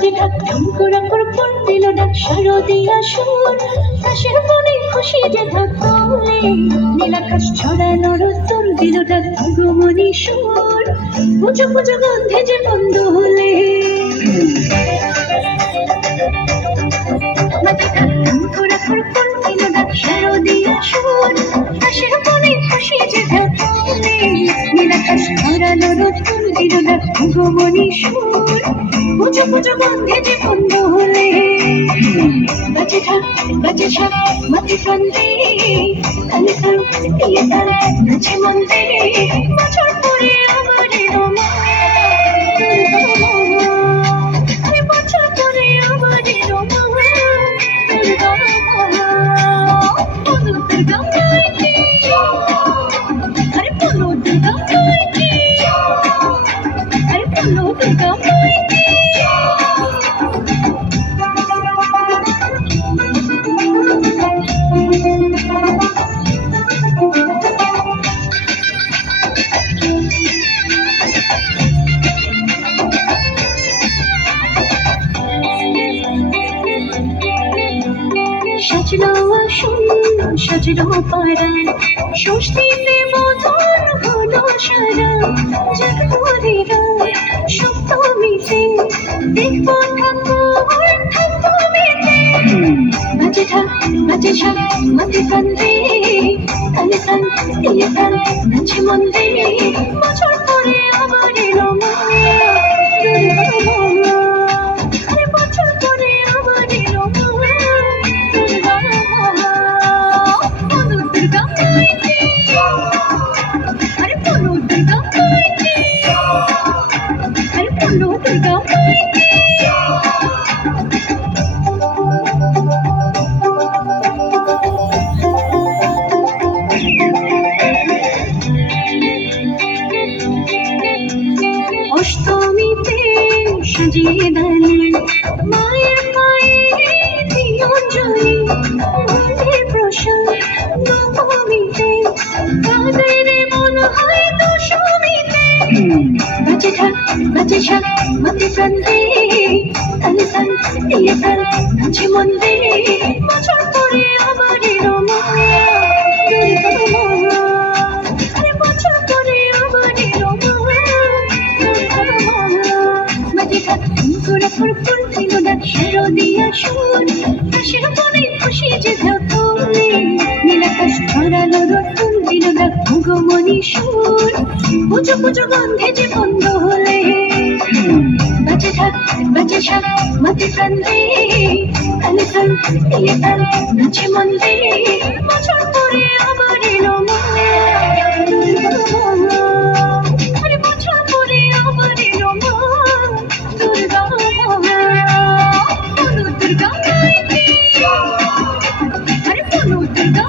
বাজে ঢাক ঢং করে পরপর দিল ডাক শারদিয়া সুর আকাশের মনে খুশি যে ঢাক তোলে নীলাকাশ ছড়ানো রোদ্দুর দিল ডাক আগমনী সুর পুজো পুজো গন্ধে যে বন্ধ হলে বাজে ঢাক ঢং করে পরপর দিল ডাক শারদিয়া সুর আকাশের মনে খুশি যে ঢাক তোলে নীলাকাশ ছড়ানো রোদ্দুর দিল ডাক আগমনী সুর পুজো পুজো গন্ধে যে বন্ধ হলে বাজে ঢাক বাজে শাক মাটি কান্দে কানে কান দিয়ে তার নাচে মন দে বছর পরে আমার রোমা আরে বছর পরে আমার রোমা দুর্গা বলো দুর্গা মাইতি আরে বলো দুর্গা মাইতি আরে বলো দুর্গা মাইতি সাজলো আসুন সাজলো পাড়ায় ষষ্ঠীতে মধুর হলো সারা জাগরে রায় সপ্তমীতে দেখবো ঠাকুর ঠাকুমিতে বাজে ঢাক বাজে শাক মাটি কান্দে কানে কান দিয়ে তার নাচে মন দে বছর পরে আবার এলো মা আরে বছর পরে আবার এলো মা দুর্গা মাইতি আরে বলো দুর্গা মাইতি আরে বলো দুর্গা মাইতি অষ্টমীতে সাজিয়ে দাঁড়িয়ে মায়ের পায়ে দিয়ঞ্জলি মন্দির প্রসাদ নবমীতে কাদের মন হয় দশমীতে বাজে ঢাক বাজে শাক মাটি কান্দে কানে কান দিয়ে তার নাচে মন দে বছর পরে আবার রোমা দুর্গা আরে বছর পরে আবার রোমা বাজে ঢাক করে পরপর দিল ডাক শারদিয়া সুর আকাশের মনে খুশি যে ঢাক তোলে নীলাকাশ ছড়ালো রোদ্দুর দিল ডাক আগমনী সুর পুজো পুজো গন্ধে যে বন্ধ হলে বাজে ঢাক বাজে শাক মাটি কান্দে কানে কান দিয়ে তার নাচে মন দে বছর পরে আবার এলো মা আরে বছর পরে আবার এলো মা দুর্গা বলো দুর্গা মাইতি আরে বলো দুর্গা